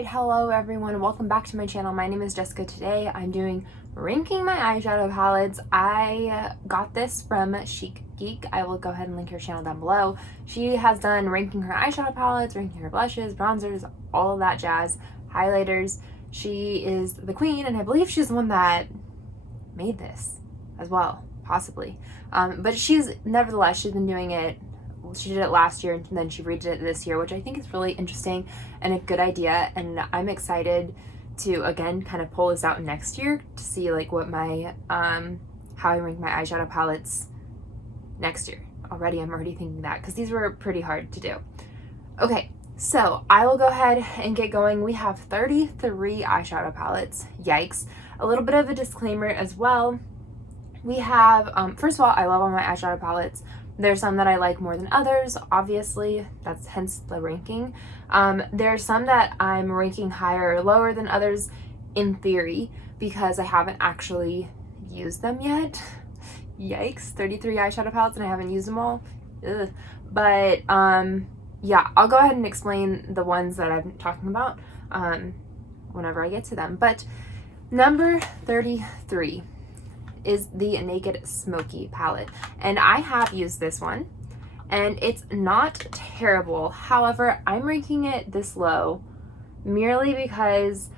Alright, hello everyone, welcome back to my channel. My name is Jessica. Today I'm doing ranking my eyeshadow palettes. I got this from Chic Geek. I will go ahead and link her channel down below. She has done ranking her eyeshadow palettes, ranking her blushes, bronzers, all of that jazz, highlighters. She is the queen, and I believe she's the one that made this as well, possibly. But she's been doing it. She did it last year and then she redid it this year, which I think is really interesting and a good idea, and I'm excited to again kind of pull this out next year to see like what my how I rank my eyeshadow palettes next year. I'm already thinking that because these were pretty hard to do. Okay, so I will go ahead and get going. We have 33 eyeshadow palettes. Yikes. A little bit of a disclaimer as well. We have first of all, I love all my eyeshadow palettes. There's some that I like more than others, obviously, that's hence the ranking. There are some that I'm ranking higher or lower than others in theory because I haven't actually used them yet. Yikes, 33 eyeshadow palettes and I haven't used them all. Ugh. But yeah, I'll go ahead and explain the ones that I'm talking about whenever I get to them. But number 33 is the Naked Smokey palette, and I have used this one and it's not terrible. However, I'm ranking it this low merely because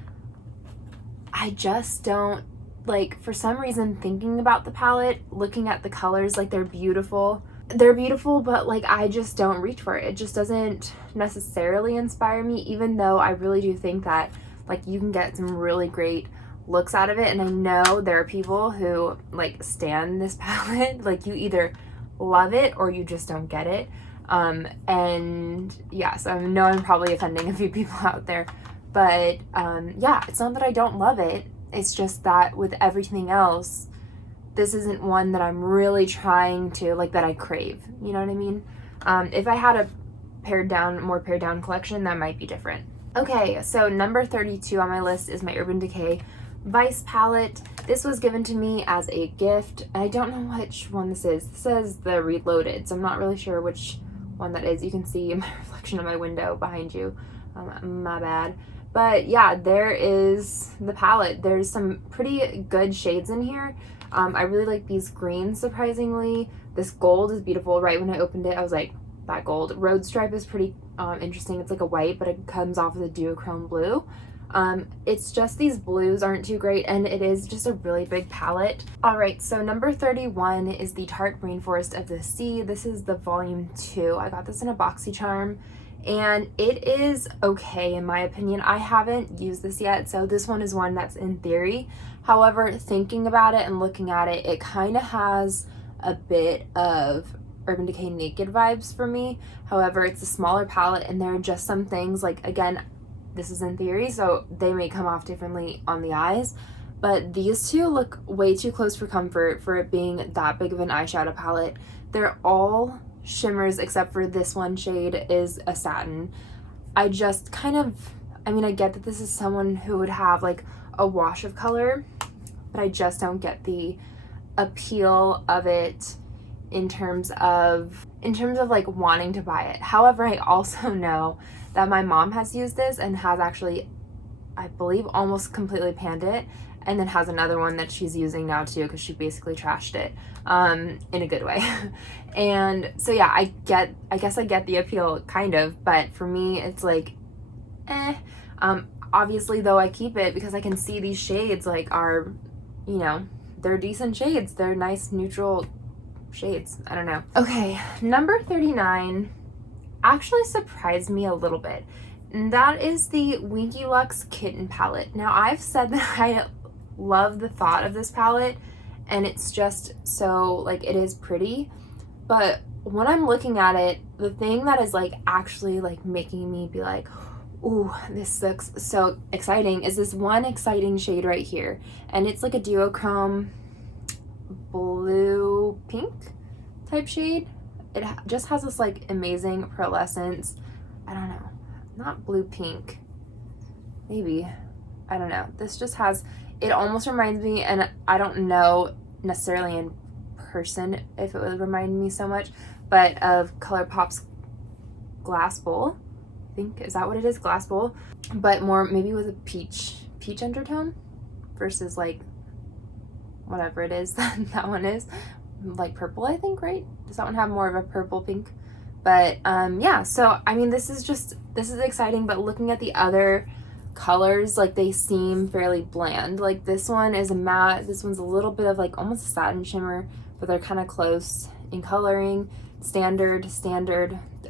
I just don't like, for some reason, thinking about the palette, looking at the colors, like they're beautiful, but like I just don't reach for it. It just doesn't necessarily inspire me, even though I really do think that like you can get some really great looks out of it. And I know there are people who like stan this palette, like you either love it or you just don't get it. And yeah, so I know I'm probably offending a few people out there, but yeah, it's not that I don't love it, it's just that with everything else, this isn't one that I'm really trying to like, that I crave, you know what I mean? If I had a more pared down collection, that might be different. Okay, so number 32 on my list is my Urban Decay Vice palette. This was given to me as a gift. I don't know which one this is. This says the Reloaded, so I'm not really sure which one that is. You can see my reflection of my window behind you. My bad. But yeah, there is the palette. There's some pretty good shades in here. I really like these greens, surprisingly. This gold is beautiful. Right when I opened it, I was like, that gold. Road Stripe is pretty interesting. It's like a white, but it comes off with a duochrome blue. It's just these blues aren't too great, and it is just a really big palette. Alright, so number 31 is the Tarte Rainforest of the Sea. This is the volume 2. I got this in a BoxyCharm, and it is okay in my opinion. I haven't used this yet, so this one is one that's in theory. However, thinking about it and looking at it, it kind of has a bit of Urban Decay Naked vibes for me. However, it's a smaller palette, and there are just some things, like, again, this is in theory, so they may come off differently on the eyes, but these two look way too close for comfort for it being that big of an eyeshadow palette. They're all shimmers except for this one shade is a satin. I just kind of, I mean, I get that this is someone who would have like a wash of color, but I just don't get the appeal of it in terms of like wanting to buy it. However, I also know that my mom has used this and has actually, I believe, almost completely panned it, and then has another one that she's using now too because she basically trashed it in a good way. And so yeah, I guess I get the appeal kind of, but for me it's like obviously though I keep it because I can see these shades like are, you know, they're decent shades, they're nice neutral shades. I don't know. Okay, number 39 actually surprised me a little bit, and that is the Winky Luxe Kitten palette. Now, I've said that I love the thought of this palette, and it's just so, like, it is pretty, but when I'm looking at it, the thing that is, like, actually, like, making me be like, ooh, this looks so exciting is this one exciting shade right here, and it's like a duochrome blue pink type shade. It just has this like amazing pearlescence. I don't know, not blue pink, maybe, I don't know. This just has, it almost reminds me, and I don't know necessarily in person if it would remind me so much, but of ColourPop's Glass Bowl. think, is that what it is? Glass bowl, but more maybe with a peach undertone versus like whatever it is that one is, like purple, I think, right? Does that one have more of a purple pink? But yeah, so I mean, this is exciting, but looking at the other colors, like they seem fairly bland. Like this one is a matte, this one's a little bit of like almost a satin shimmer, but they're kind of close in coloring. Standard,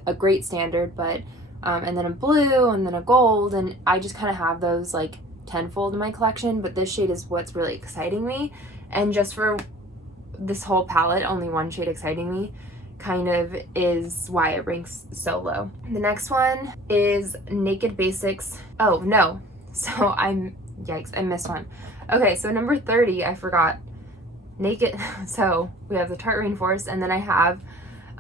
a great standard, but and then a blue and then a gold, and I just kind of have those like tenfold in my collection, but this shade is what's really exciting me. And just for this whole palette, only one shade exciting me kind of is why it ranks so low. The next one is Naked Basics. Oh no, so yikes, I missed one. Okay, so number 30, I forgot. Naked, so we have the Tarte Rainforest, and then I have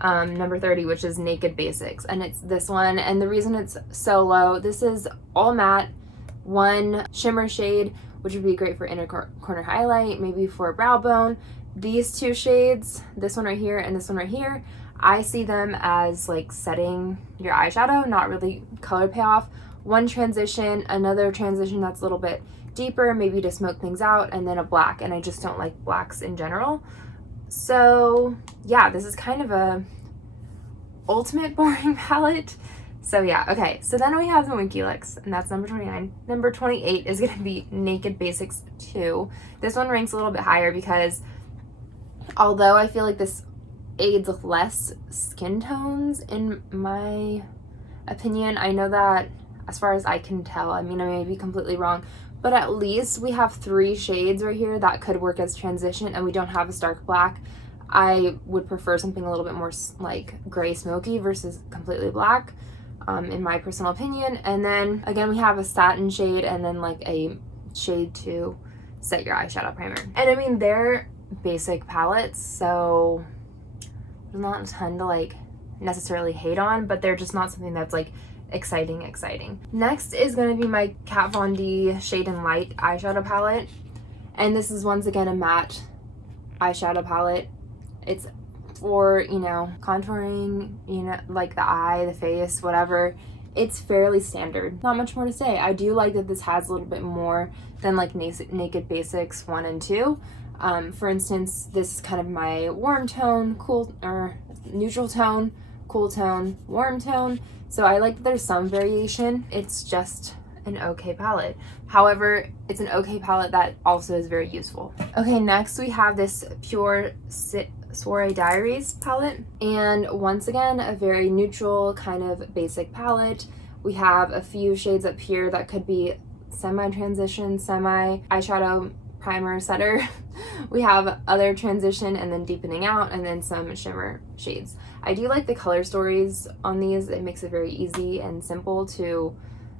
number 30, which is Naked Basics, and it's this one. And the reason it's so low, this is all matte, one shimmer shade, which would be great for inner corner highlight, maybe for a brow bone. These two shades, this one right here and this one right here, I see them as like setting your eyeshadow, not really color payoff. One transition, another transition that's a little bit deeper, maybe to smoke things out, and then a black, and I just don't like blacks in general. So yeah, this is kind of a ultimate boring palette. So yeah, okay, so then we have the Winky looks, and that's number 29. Number 28 is gonna be Naked Basics 2. This one ranks a little bit higher because although I feel like this aids less skin tones, in my opinion, I know that as far as I can tell, I mean, I may be completely wrong, but at least we have 3 shades right here that could work as transition, and we don't have a stark black. I would prefer something a little bit more like gray smoky versus completely black, in my personal opinion. And then again, we have a satin shade and then like a shade to set your eyeshadow primer. And I mean, they're basic palettes, so there's not a ton to like necessarily hate on, but they're just not something that's like exciting. Next is going to be my Kat Von D Shade and Light eyeshadow palette, and this is once again a matte eyeshadow palette. It's for, you know, contouring, you know, like the eye, the face, whatever. It's fairly standard. Not much more to say. I do like that this has a little bit more than like Naked Basics 1 and 2. For instance, this is kind of my warm tone, cool, or neutral tone, cool tone, warm tone. So I like that there's some variation. It's just an okay palette. However, it's an okay palette that also is very useful. Okay, next we have this Pure Soiree Diaries palette, and once again, a very neutral kind of basic palette. We have a few shades up here that could be semi-transition, semi-eyeshadow primer setter. We have other transition and then deepening out, and then some shimmer shades. I do like the color stories on these. It makes it very easy and simple to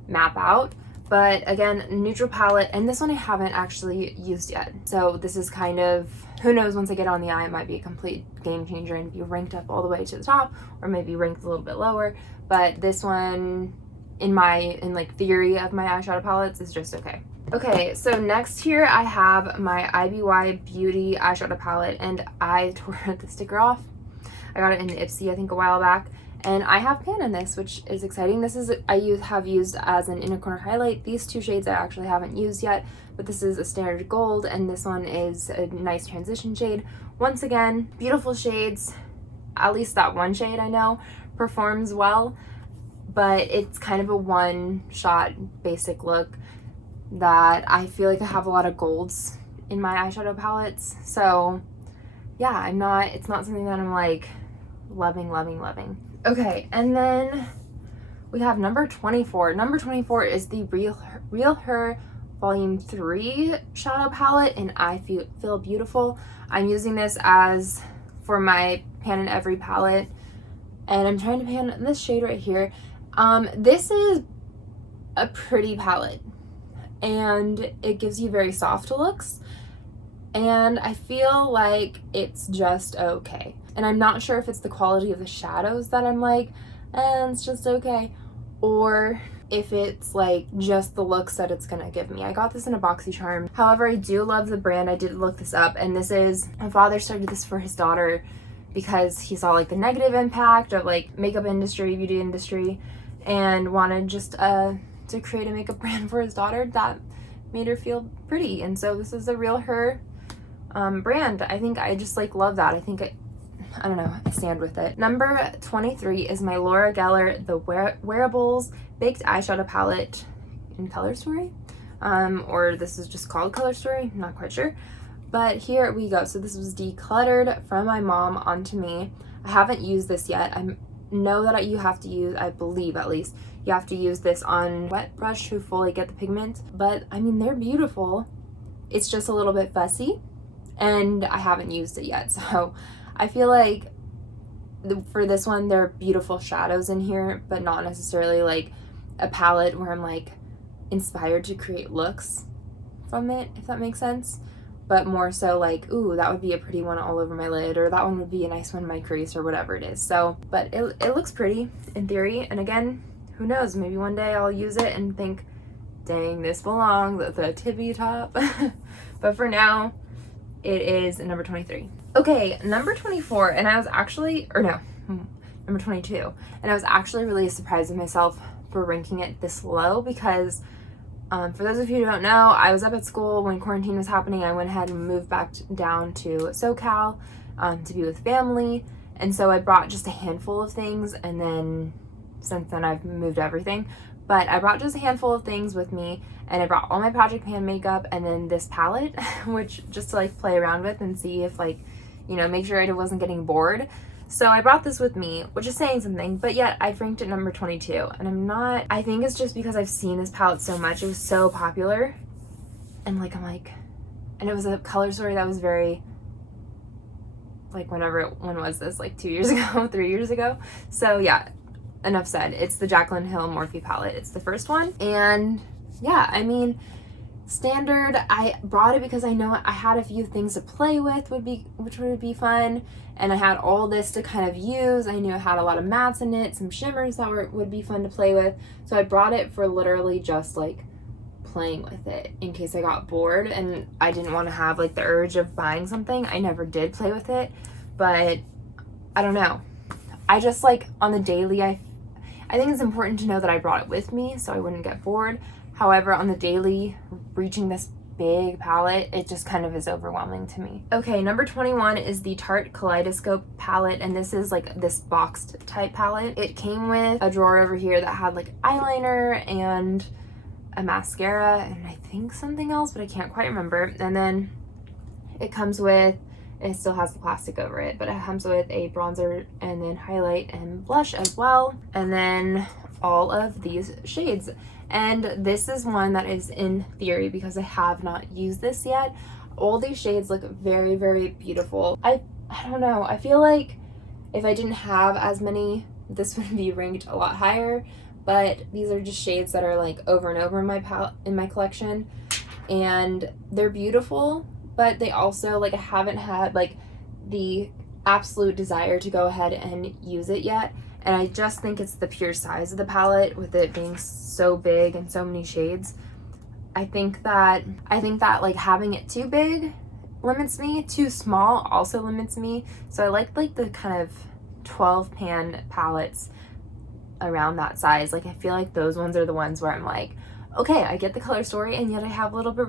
map out. But again, neutral palette, and this one I haven't actually used yet. So this is kind of, who knows, once I get it on the eye, it might be a complete game changer and be ranked up all the way to the top, or maybe ranked a little bit lower. But this one, in like theory of my eyeshadow palettes, is just okay. Okay, so next here I have my IBY Beauty eyeshadow palette, and I tore the sticker off. I got it in Ipsy, I think, a while back. And I have pan in this, which is exciting. This is, have used as an inner corner highlight. These two shades I actually haven't used yet, but this is a standard gold, and this one is a nice transition shade. Once again, beautiful shades. At least that one shade I know performs well, but it's kind of a one-shot basic look that I feel like I have a lot of golds in my eyeshadow palettes. So yeah, it's not something that I'm like loving. Okay, and then we have number 24. Number 24 is the Real Her Volume 3 shadow palette, and I feel beautiful. I'm using this as for my Pan in Every palette, and I'm trying to pan this shade right here. This is a pretty palette, and it gives you very soft looks, and I feel like it's just okay. And I'm not sure if it's the quality of the shadows that I'm like, it's just okay, or if it's like just the looks that it's gonna give me. I got this in a BoxyCharm. However, I do love the brand. I did look this up, and this is, my father started this for his daughter because he saw like the negative impact of like makeup industry, beauty industry, and wanted just to create a makeup brand for his daughter that made her feel pretty. And so this is a real her brand. I think I just like love that. I think I don't know, I stand with it. Number 23 is my Laura Geller The Wearables Baked Eyeshadow Palette in Color Story. Or this is just called Color Story, I'm not quite sure. But here we go. So this was decluttered from my mom onto me. I haven't used this yet. I know that you have to use, I believe at least, you have to use this on wet brush to fully get the pigment. But I mean, they're beautiful. It's just a little bit fussy and I haven't used it yet. So I feel like for this one, there are beautiful shadows in here, but not necessarily like a palette where I'm like inspired to create looks from it, if that makes sense. But more so like, ooh, that would be a pretty one all over my lid, or that one would be a nice one in my crease, or whatever it is. So, but it looks pretty in theory. And again, who knows, maybe one day I'll use it and think, dang, this belongs at the tippy top. But for now, it is number 23. Okay, number 24, and I was actually, or no, number 22. And I was actually really surprised with myself for ranking it this low because for those of you who don't know, I was up at school when quarantine was happening. I went ahead and moved back down to SoCal to be with family. And so I brought just a handful of things, and then since then I've moved everything. But I brought just a handful of things with me, and I brought all my Project Pan makeup and then this palette, which just to like play around with and see if like, you know, make sure I wasn't getting bored. So I brought this with me, which is saying something, but yet I ranked it number 22, and I'm not, I think it's just because I've seen this palette so much. It was so popular, and like, and it was a color story that was very, like when was this, like 2 years ago, 3 years ago? So yeah, enough said. It's the Jaclyn Hill Morphe palette. It's the first one, and yeah, I mean, standard. I brought it because I know I had a few things to play with, which would be fun, and I had all this to kind of use. I knew it had a lot of mattes in it, some shimmers that would be fun to play with, so I brought it for literally just like playing with it in case I got bored and I didn't want to have like the urge of buying something. I never did play with it, but I don't know, I just like on the daily, I think it's important to know that I brought it with me so I wouldn't get bored. However, on the daily, reaching this big palette, it just kind of is overwhelming to me. Okay, number 21 is the Tarte Kaleidoscope palette, and this is like this boxed type palette. It came with a drawer over here that had like eyeliner and a mascara and I think something else, but I can't quite remember. And then it comes with, it still has the plastic over it, but it comes with a bronzer and then highlight and blush as well. And then all of these shades. And this is one that is in theory because I have not used this yet. All these shades look very, very beautiful. I don't know. I feel like if I didn't have as many, this would be ranked a lot higher. But these are just shades that are like over and over in my collection, and they're beautiful. But they also, like, I haven't had like the absolute desire to go ahead and use it yet. And I just think it's the pure size of the palette with it being so big and so many shades. I think that like having it too big limits me, too small also limits me. So I like the kind of 12 pan palettes around that size. Like I feel like those ones are the ones where I'm like, okay, I get the color story and yet I have a little bit,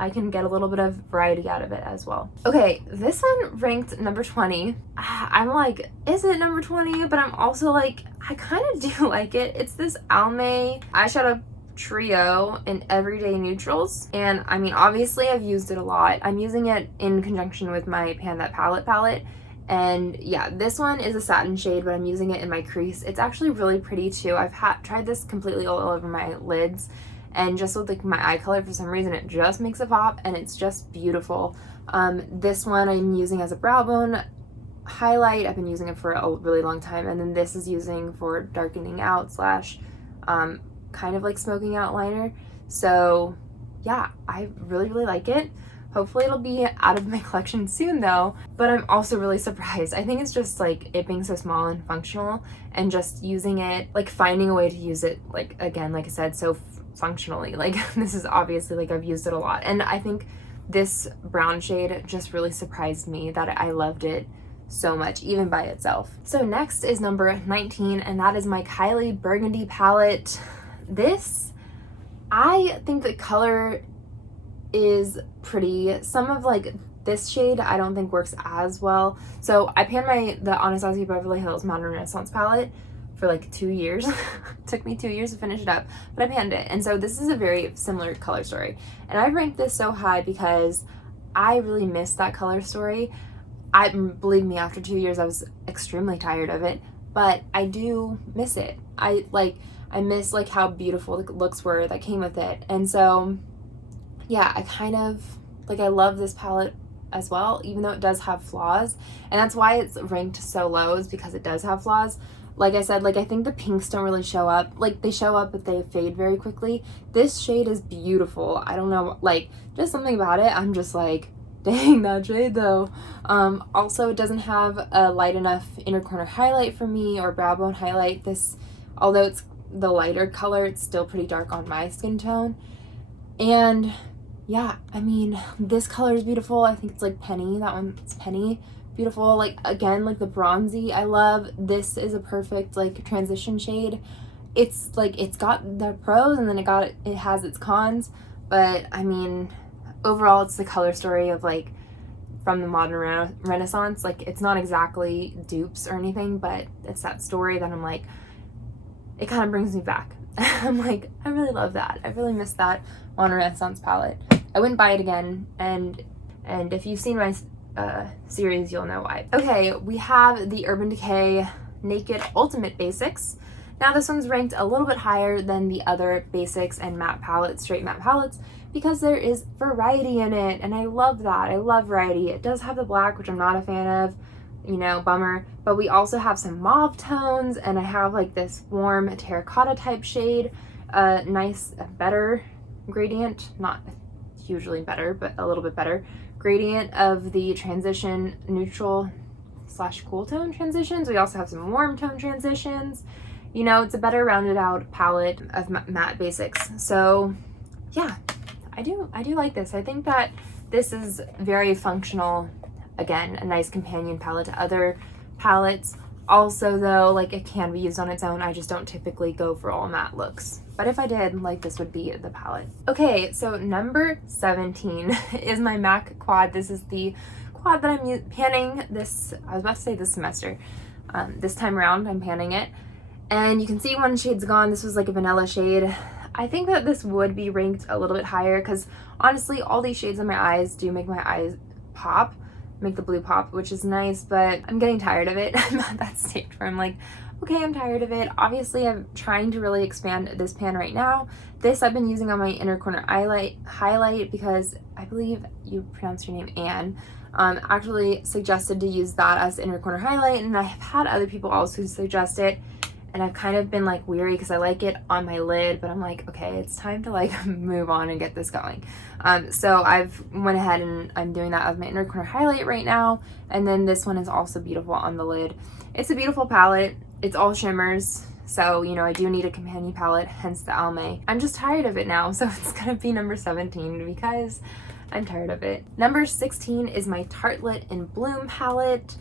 I can get a little bit of variety out of it as well. Okay, this one ranked number 20. I'm like, is it number 20? But I'm also like, I kind of do like it. It's this Almay eyeshadow trio in Everyday Neutrals. And I mean, obviously I've used it a lot. I'm using it in conjunction with my Pan That palette. And yeah, this one is a satin shade, but I'm using it in my crease. It's actually really pretty too. I've tried this completely all over my lids. And just with like my eye color, for some reason, it just makes it pop and it's just beautiful. This one I'm using as a brow bone highlight. I've been using it for a really long time. And then this is using for darkening out slash kind of like smoking out liner. So yeah, I really, really like it. Hopefully it'll be out of my collection soon though, but I'm also really surprised. I think it's just like it being so small and functional and just using it, like finding a way to use it, like again, like I said, so functionally. Like this is obviously like I've used it a lot, and I think this brown shade just really surprised me that I loved it so much, even by itself. So next is number 19, and that is my Kylie Burgundy palette. This, I think the color is pretty. Some of like this shade I don't think works as well. So I panned the Anastasia Beverly Hills Modern Renaissance palette for like 2 years. Took me 2 years to finish it up, but I panned it. And so this is a very similar color story. And I ranked this so high because I really missed that color story. Believe me, after 2 years I was extremely tired of it, but I do miss it. I miss like how beautiful the looks were that came with it. And so yeah, I kind of like, I love this palette as well, even though it does have flaws. And that's why it's ranked so low, is because it does have flaws. Like I said, like I think the pinks don't really show up. Like they show up, but they fade very quickly. This shade is beautiful. I don't know, like just something about it. I'm just like, dang, that shade though. Also, it doesn't have a light enough inner corner highlight for me, or brow bone highlight. This, although it's the lighter color, it's still pretty dark on my skin tone. And yeah, I mean, this color is beautiful. I think it's like Penny. That one's Penny. Beautiful. Like again, like the bronzy I love. This is a perfect like transition shade. It's like, it's got the pros and then it has its cons, but I mean, overall it's the color story of like from the modern Renaissance. Like it's not exactly dupes or anything, but it's that story that I'm like, it kind of brings me back. I'm like, I really love that. I really miss that modern Renaissance palette. I wouldn't buy it again, and if you've seen my series, you'll know why. Okay, we have the Urban Decay Naked Ultimate Basics. Now this one's ranked a little bit higher than the other basics and matte palettes, straight matte palettes, because there is variety in it, and I love that. I love variety. It does have the black, which I'm not a fan of, you know, bummer, but we also have some mauve tones, and I have like this warm terracotta type shade, nice, better gradient, not hugely better, but a little bit better gradient of the transition neutral / cool tone transitions. We also have some warm tone transitions. You know, it's a better rounded out palette of matte basics. So yeah, I do like this. I think that this is very functional. Again, a nice companion palette to other palettes. Also though, like it can be used on its own. I just don't typically go for all matte looks. But if I did, like this would be the palette. Okay, so number 17 is my MAC quad. This is the quad that I'm panning this, I was about to say this semester. This time around, I'm panning it. And you can see one shade's gone. This was like a vanilla shade. I think that this would be ranked a little bit higher because honestly, all these shades on my eyes do make my eyes pop, make the blue pop, which is nice, but I'm getting tired of it. I'm at that stage where I'm like, okay, I'm tired of it. Obviously, I'm trying to really expand this pan right now. This I've been using on my inner corner highlight because I believe you pronounce your name Anne. Actually suggested to use that as inner corner highlight, and I have had other people also suggest it, and I've kind of been like weary because I like it on my lid, but I'm like, okay, it's time to like move on and get this going. So I've went ahead and I'm doing that as my inner corner highlight right now, and then this one is also beautiful on the lid. It's a beautiful palette. It's all shimmers, so you know I do need a companion palette, hence the Almay. I'm just tired of it now, so it's gonna be number 17 because I'm tired of it. Number 16 is my Tartelette in Bloom palette.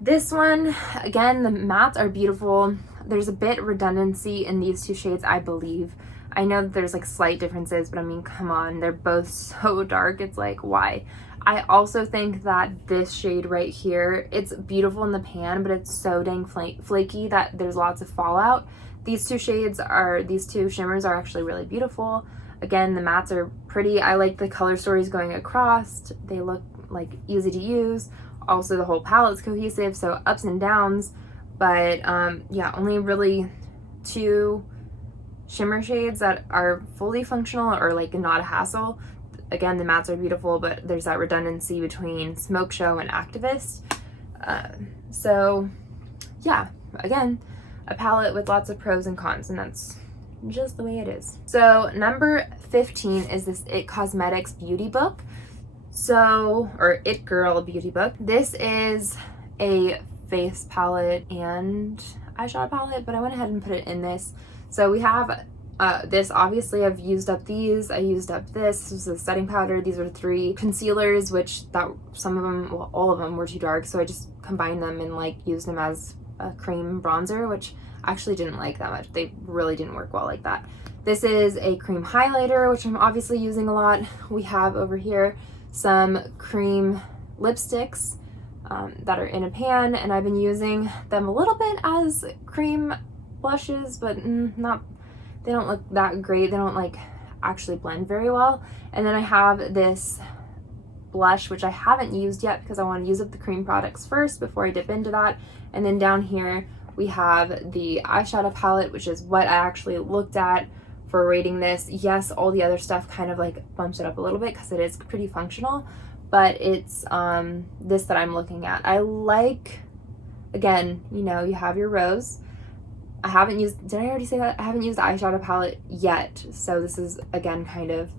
This one, again, the mattes are beautiful. There's a bit redundancy in these two shades, I believe. I know that there's like slight differences, but I mean, come on, they're both so dark. It's like, why? I also think that this shade right here, it's beautiful in the pan, but it's so dang flaky that there's lots of fallout. These two shimmers are actually really beautiful. Again, the mattes are pretty. I like the color stories going across. They look like easy to use. Also, the whole palette's cohesive, so ups and downs. But yeah, only really 2 shimmer shades that are fully functional or like not a hassle. Again, the mattes are beautiful, but there's that redundancy between Smoke Show and Activist. So yeah, again, a palette with lots of pros and cons, and that's just the way it is. So number 15 is this It Cosmetics beauty book. Or It Girl beauty book. This is a face palette and eyeshadow palette, but I went ahead and put it in this. So we have this, obviously I've used up these. I used up this was a setting powder. These are 3 concealers, which some of them, well, all of them were too dark, so I just combined them and like used them as a cream bronzer, which I actually didn't like that much. They really didn't work well like that. This is a cream highlighter, which I'm obviously using a lot. We have over here some cream lipsticks that are in a pan, and I've been using them a little bit as cream blushes, but they don't look that great. They don't like actually blend very well. And then I have this blush, which I haven't used yet because I want to use up the cream products first before I dip into that. And then down here we have the eyeshadow palette, which is what I actually looked at for rating this. Yes, all the other stuff kind of like bumps it up a little bit because it is pretty functional, but it's this that I'm looking at. I like, again, you know, you have your rose. I haven't used, did I already say that? I haven't used the eyeshadow palette yet, so this is again kind of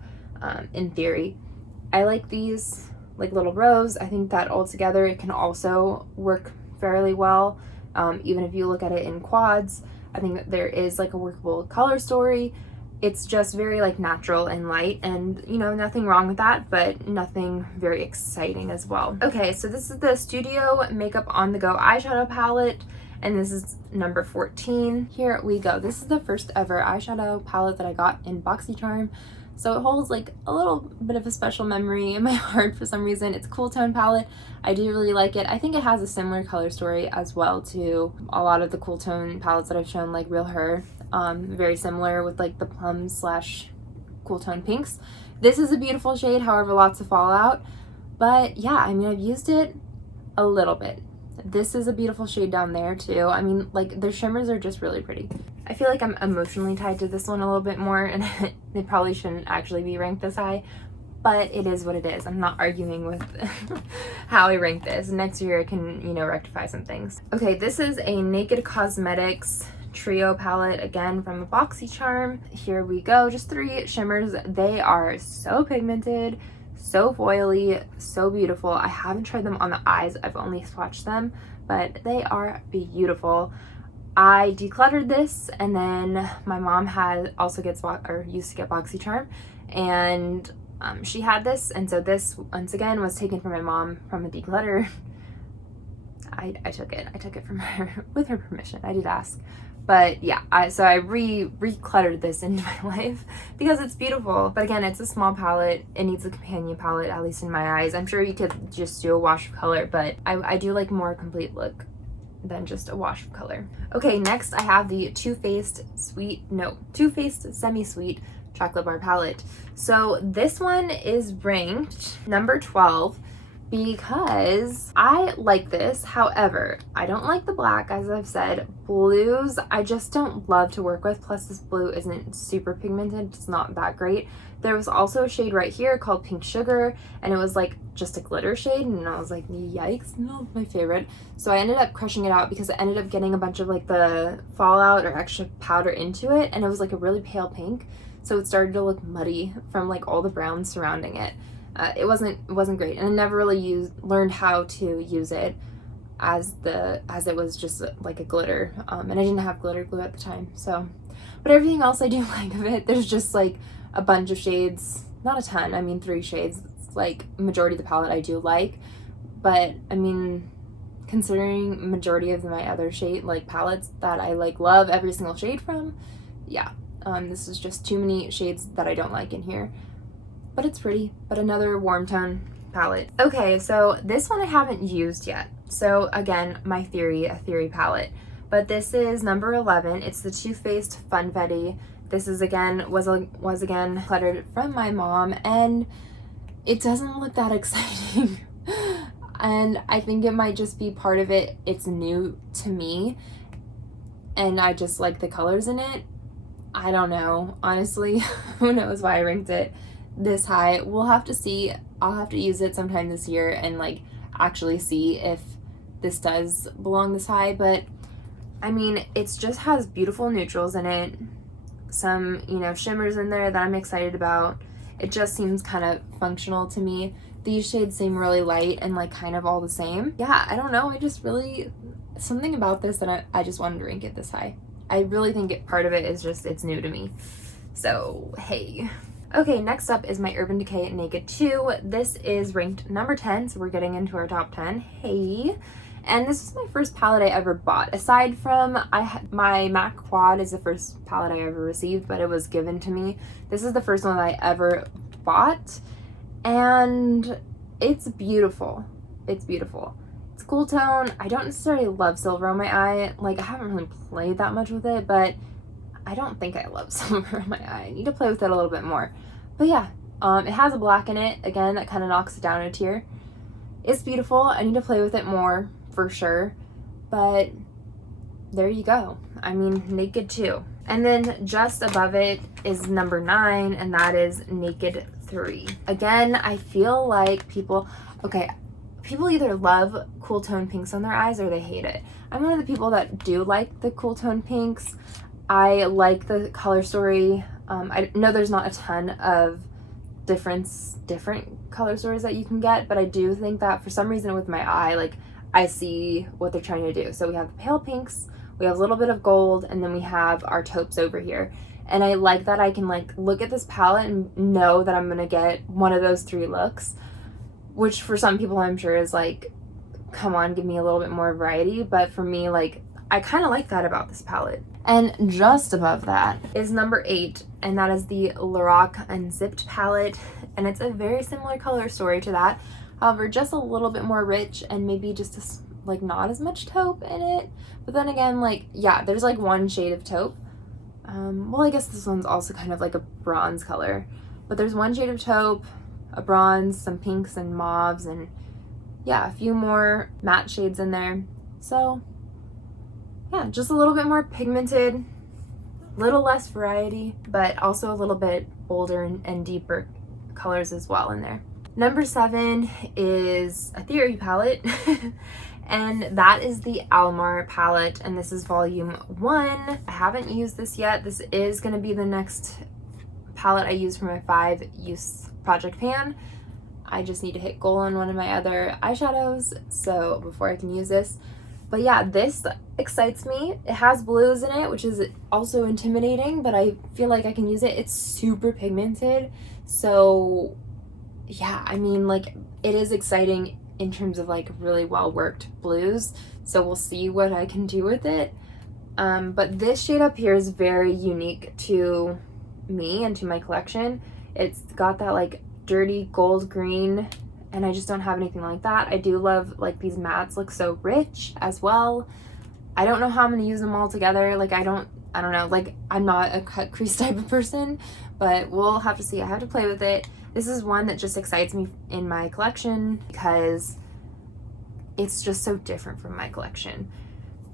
in theory. I like these like little rose. I think that all together it can also work fairly well, even if you look at it in quads. I think that there is like a workable color story. It's just very like natural and light, and you know, nothing wrong with that, but nothing very exciting as well. Okay, so this is the Studio Makeup On The Go eyeshadow palette, and this is number 14. Here we go. This is the first ever eyeshadow palette that I got in BoxyCharm, so it holds like a little bit of a special memory in my heart for some reason. It's a cool tone palette. I do really like it. I think it has a similar color story as well to a lot of the cool tone palettes that I've shown, like Real Her. Very similar with like the plums slash cool tone pinks. This is a beautiful shade, however, lots of fallout. But yeah, I mean, I've used it a little bit. This is a beautiful shade down there too. I mean, like, their shimmers are just really pretty. I feel like I'm emotionally tied to this one a little bit more, and it probably shouldn't actually be ranked this high, but it is what it is. I'm not arguing with how I rank this. Next year I can, you know, rectify some things. Okay, this is a Naked Cosmetics Trio palette, again from BoxyCharm. Here we go, just 3 shimmers. They are so pigmented, so foily, so beautiful. I haven't tried them on the eyes, I've only swatched them, but they are beautiful. I decluttered this, and then my mom used to get BoxyCharm, and she had this, and so this once again was taken from my mom from a declutter. I took it from her with her permission. I did ask. But yeah, so I re-cluttered this into my life because it's beautiful. But again, it's a small palette. It needs a companion palette, at least in my eyes. I'm sure you could just do a wash of color, but I do like more complete look than just a wash of color. Okay, next I have the Too Faced Semi-Sweet Chocolate Bar palette. So this one is ranked number 12 because I like this. However, I don't like the black, as I've said. Blues, I just don't love to work with. Plus, this blue isn't super pigmented. It's not that great. There was also a shade right here called Pink Sugar, and it was like just a glitter shade, and I was like, yikes, no, my favorite. So I ended up crushing it out because it ended up getting a bunch of like the fallout or extra powder into it, and it was like a really pale pink. So it started to look muddy from like all the browns surrounding it. It wasn't great, and I never really learned how to use it as it was just like a glitter, and I didn't have glitter glue at the time. So, but everything else I do like of it. There's just like a bunch of shades, not a ton. I mean, 3 shades. It's like majority of the palette I do like, but I mean, considering majority of my other shade like palettes that I like love every single shade from, yeah, this is just too many shades that I don't like in here. But it's pretty, but another warm tone palette. Okay, so this one I haven't used yet. So again, a theory palette. But this is number 11. It's the Too Faced Funfetti. This is was again cluttered from my mom, and it doesn't look that exciting. And I think it might just be part of it. It's new to me, and I just like the colors in it. I don't know, honestly. Who knows why I ranked it this high. We'll have to see. I'll have to use it sometime this year and like actually see if this does belong this high. But I mean, it just has beautiful neutrals in it, some, you know, shimmers in there that I'm excited about. It just seems kind of functional to me. These shades seem really light and like kind of all the same. Yeah, I don't know, I just really, something about this that I just wanted to rank it this high. I really think part of it is just it's new to me. So hey. Okay, next up is my Urban Decay Naked 2. This is ranked number 10, so we're getting into our top 10. Hey. And this was my first palette I ever bought. Aside from, my MAC Quad is the first palette I ever received, but it was given to me. This is the first one that I ever bought, and it's beautiful. It's beautiful. It's cool tone. I don't necessarily love silver on my eye. Like, I haven't really played that much with it, but I don't think I love silver on my eye. I need to play with it a little bit more. But yeah, it has a black in it. Again, that kind of knocks it down a tier. It's beautiful. I need to play with it more for sure. But there you go. I mean, Naked 2. And then just above it is number 9, and that is Naked 3. Again, I feel like people either love cool tone pinks on their eyes or they hate it. I'm one of the people that do like the cool tone pinks. I like the color story. I know there's not a ton of different color stories that you can get, but I do think that for some reason with my eye, like, I see what they're trying to do. So we have the pale pinks, we have a little bit of gold, and then we have our taupes over here. And I like that I can like look at this palette and know that I'm gonna get one of those 3 looks, which for some people I'm sure is like, come on, give me a little bit more variety. But for me, like, I kind of like that about this palette. And just above that is number 8, and that is the Lorac Unzipped palette. And it's a very similar color story to that. However, just a little bit more rich and maybe just like not as much taupe in it. But then again, like, yeah, there's like 1 shade of taupe. Well, I guess this one's also kind of like a bronze color. But there's 1 shade of taupe, a bronze, some pinks and mauves, and yeah, a few more matte shades in there. So yeah, just a little bit more pigmented, little less variety, but also a little bit bolder and deeper colors as well in there. Number 7 is a Theory palette, and that is the Elmar palette, and this is volume 1. I haven't used this yet. This is going to be the next palette I use for my 5-use project pan. I just need to hit goal on one of my other eyeshadows so before I can use this. But yeah, this excites me. It has blues in it, which is also intimidating, but I feel like I can use it. It's super pigmented. So yeah, I mean, like, it is exciting in terms of like really well worked blues. So we'll see what I can do with it. But this shade up here is very unique to me and to my collection. It's got that like dirty gold green, and I just don't have anything like that. I do love, like, these mattes look so rich as well. I don't know how I'm gonna use them all together. Like, I don't know, like, I'm not a cut crease type of person, but we'll have to see. I have to play with it. This is one that just excites me in my collection because it's just so different from my collection.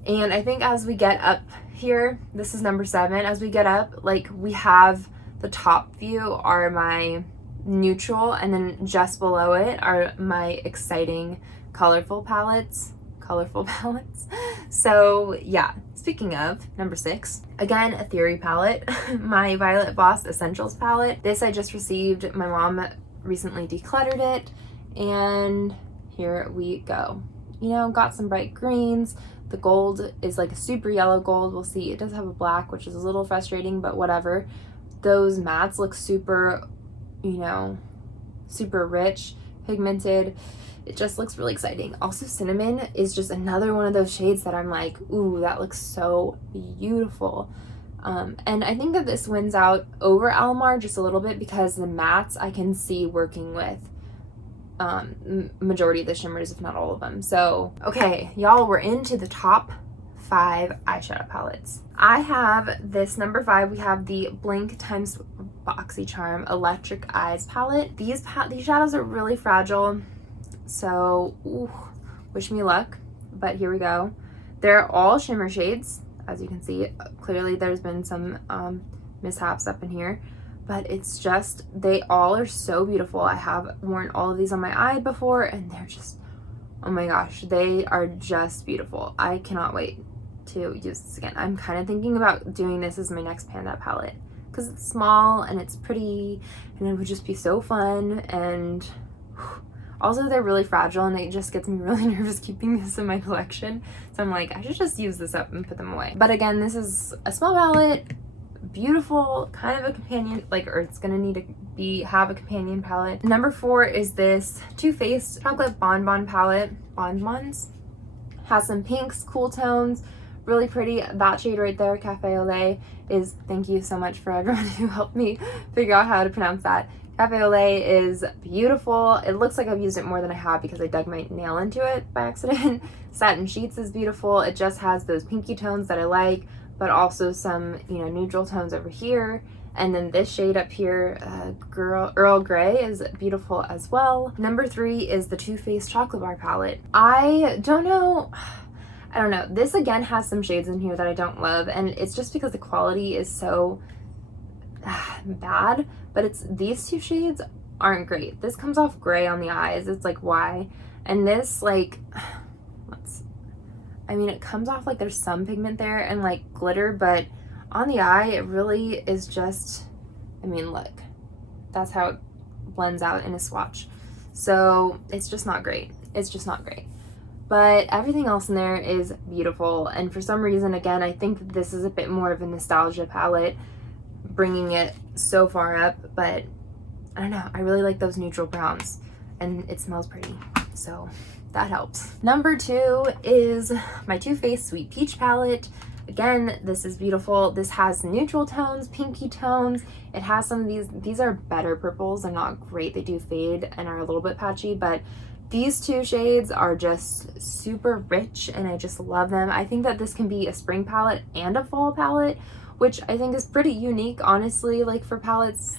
And I think as we get up here, this is number 7, as we get up, like, we have the top view are my neutral, and then just below it are my exciting colorful palettes. So yeah, speaking of, number 6, again, a Theory palette, my Violet Voss Essentials palette. This I just received. My mom recently decluttered it, and here we go. You know, got some bright greens. The gold is like a super yellow gold. We'll see. It does have a black, which is a little frustrating, but whatever. Those mattes look super, you know, super rich, pigmented. It just looks really exciting. Also, Cinnamon is just another one of those shades that I'm like, ooh, that looks so beautiful. And I think that this wins out over Elmar just a little bit because the mattes I can see working with majority of the shimmers, if not all of them. So, okay, y'all, we're into the top 5 eyeshadow palettes. I have this number 5. We have the Blink times BoxyCharm Electric Eyes palette. These shadows are really fragile, so ooh, wish me luck, but here we go. They're all shimmer shades, as you can see. Clearly there's been some mishaps up in here, but it's just, they all are so beautiful. I have worn all of these on my eye before, and they're just, oh my gosh, they are just beautiful. I cannot wait to use this again. I'm kind of thinking about doing this as my next Panda palette because it's small and it's pretty, and it would just be so fun. And also they're really fragile, and it just gets me really nervous keeping this in my collection. So I'm like, I should just use this up and put them away. But again, this is a small palette, beautiful, kind of a companion, like, or it's gonna need to have a companion palette. Number 4 is this Too Faced Chocolate Bonbon palette. Bonbons? Has some pinks, cool tones, really pretty. That shade right there, Cafe au Lait, is, thank you so much for everyone who helped me figure out how to pronounce that. Cafe au Lait is beautiful. It looks like I've used it more than I have because I dug my nail into it by accident. Satin Sheets is beautiful. It just has those pinky tones that I like, but also some, you know, neutral tones over here. And then this shade up here, Earl Grey, is beautiful as well. Number 3 is the Too Faced Chocolate Bar palette. I don't know. This again has some shades in here that I don't love, and it's just because the quality is so bad, but it's these 2 shades aren't great. This comes off gray on the eyes. It's like, why? And this, like, it comes off like there's some pigment there and like glitter, but on the eye, it really is just, look, that's how it blends out in a swatch. So it's just not great. It's just not great. But everything else in there is beautiful. And for some reason, again, I think that this is a bit more of a nostalgia palette, bringing it so far up. But I don't know, I really like those neutral browns and it smells pretty. So that helps. Number 2 is my Too Faced Sweet Peach palette. Again, this is beautiful. This has neutral tones, pinky tones. It has some of these are better purples. They're not great. They do fade and are a little bit patchy, but these 2 shades are just super rich and I just love them. I think that this can be a spring palette and a fall palette, which I think is pretty unique, honestly. Like for palettes,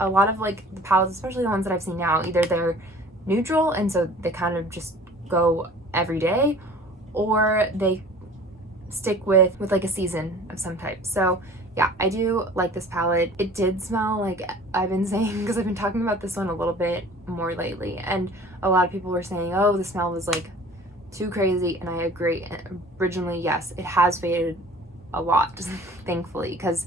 a lot of like the palettes, especially the ones that I've seen now, either they're neutral and so they kind of just go every day, or they stick with like a season of some type. So yeah, I do like this palette. It did smell, like I've been saying, because I've been talking about this one a little bit more lately, and a lot of people were saying, oh, the smell was like too crazy, and I agree. And originally, yes, it has faded a lot, thankfully, because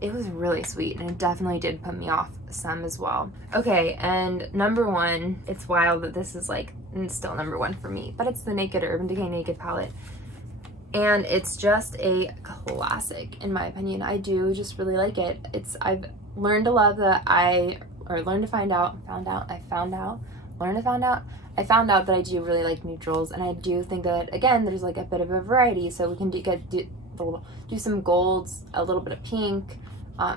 it was really sweet and it definitely did put me off some as well. Okay, and number 1, it's wild that this is like still number 1 for me, but it's the Urban Decay Naked palette. And it's just a classic in my opinion. I do just really like it. I've learned to love that I found out that I do really like neutrals, and I do think that again there's like a bit of a variety, so we can do some golds, a little bit of pink,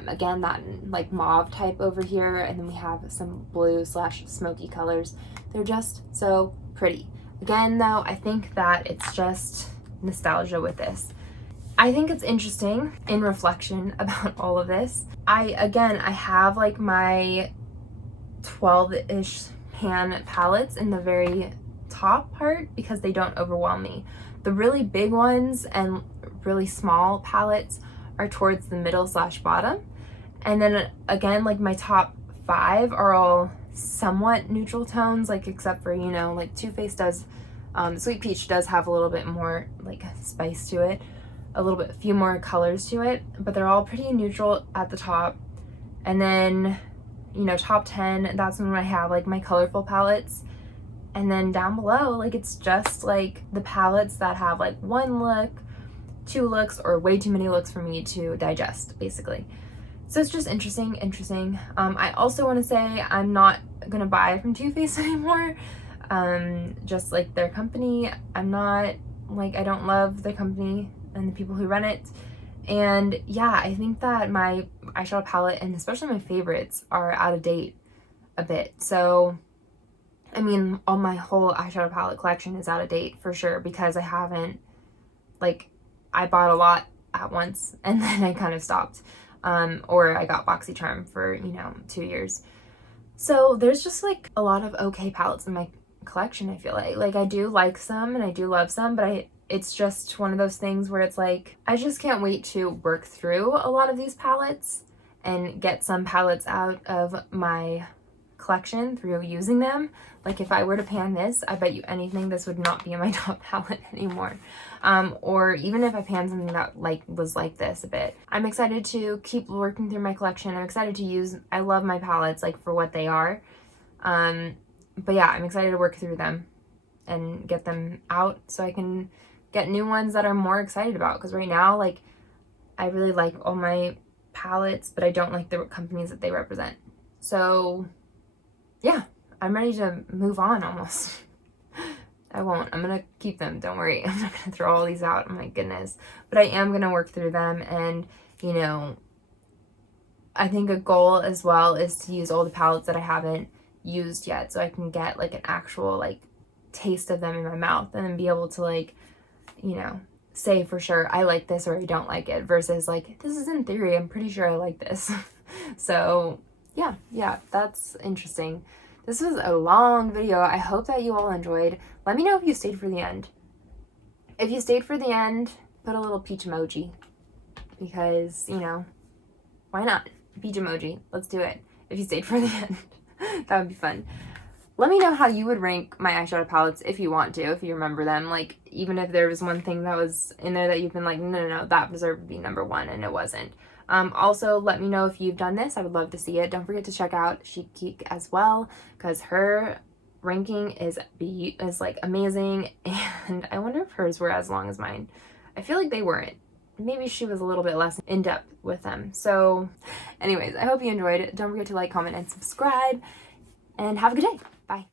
again that like mauve type over here, and then we have some blue / smoky colors. They're just so pretty. Again though, I think that it's just nostalgia with this. I think it's interesting in reflection about all of this. I have like my 12-ish pan palettes in the very top part because they don't overwhelm me. The really big ones and really small palettes are towards the middle / bottom. And then again, like my top 5 are all somewhat neutral tones, like except for, you know, like Too Faced does, Sweet Peach does have a little bit more like spice to it, a few more colors to it, but they're all pretty neutral at the top. And then, you know, top 10, that's when I have like my colorful palettes. And then down below, like it's just like the palettes that have like 1 look, 2 looks, or way too many looks for me to digest, basically. So it's just interesting. I also want to say I'm not gonna buy from Too Faced anymore. Just like their company, I don't love their company and the people who run it. And yeah, I think that my eyeshadow palette, and especially my favorites, are out of date a bit. So I mean, all my whole eyeshadow palette collection is out of date for sure, because I haven't, like, I bought a lot at once and then I kind of stopped. Or I got BoxyCharm for, you know, 2 years. So there's just like a lot of okay palettes in my collection, I feel like. Like I do like some and I do love some, but it's just one of those things where it's like, I just can't wait to work through a lot of these palettes and get some palettes out of my collection through using them. Like if I were to pan this, I bet you anything this would not be in my top palette anymore. Or even if I pan something that was like this a bit. I'm excited to keep working through my collection. I'm excited to use, I love my palettes like for what they are. But yeah, I'm excited to work through them and get them out so I can get new ones that I'm more excited about. Because right now, like, I really like all my palettes, but I don't like the companies that they represent. So yeah, I'm ready to move on almost. I won't. I'm gonna keep them. Don't worry. I'm not gonna throw all these out. Oh my goodness. But I am gonna work through them, and you know, I think a goal as well is to use all the palettes that I haven't used yet, so I can get like an actual like taste of them in my mouth, and then be able to like, you know, say for sure I like this or I don't like it, versus like, this is in theory, I'm pretty sure I like this. So yeah, that's interesting. This was a long video. I hope that you all enjoyed. Let me know if you stayed for the end. If you stayed for the end, put a little peach emoji, because, you know, why not? Peach emoji. Let's do it. If you stayed for the end, that would be fun. Let me know how you would rank my eyeshadow palettes if you want to, if you remember them. Like, even if there was one thing that was in there that you've been like, no, that deserved to be number one, and it wasn't. Also, let me know if you've done this. I would love to see it. Don't forget to check out Chic Geek as well, because her ranking is like amazing, and I wonder if hers were as long as mine. I feel like they weren't. Maybe she was a little bit less in-depth with them. So anyways, I hope you enjoyed it. Don't forget to like, comment, and subscribe, and have a good day. Bye.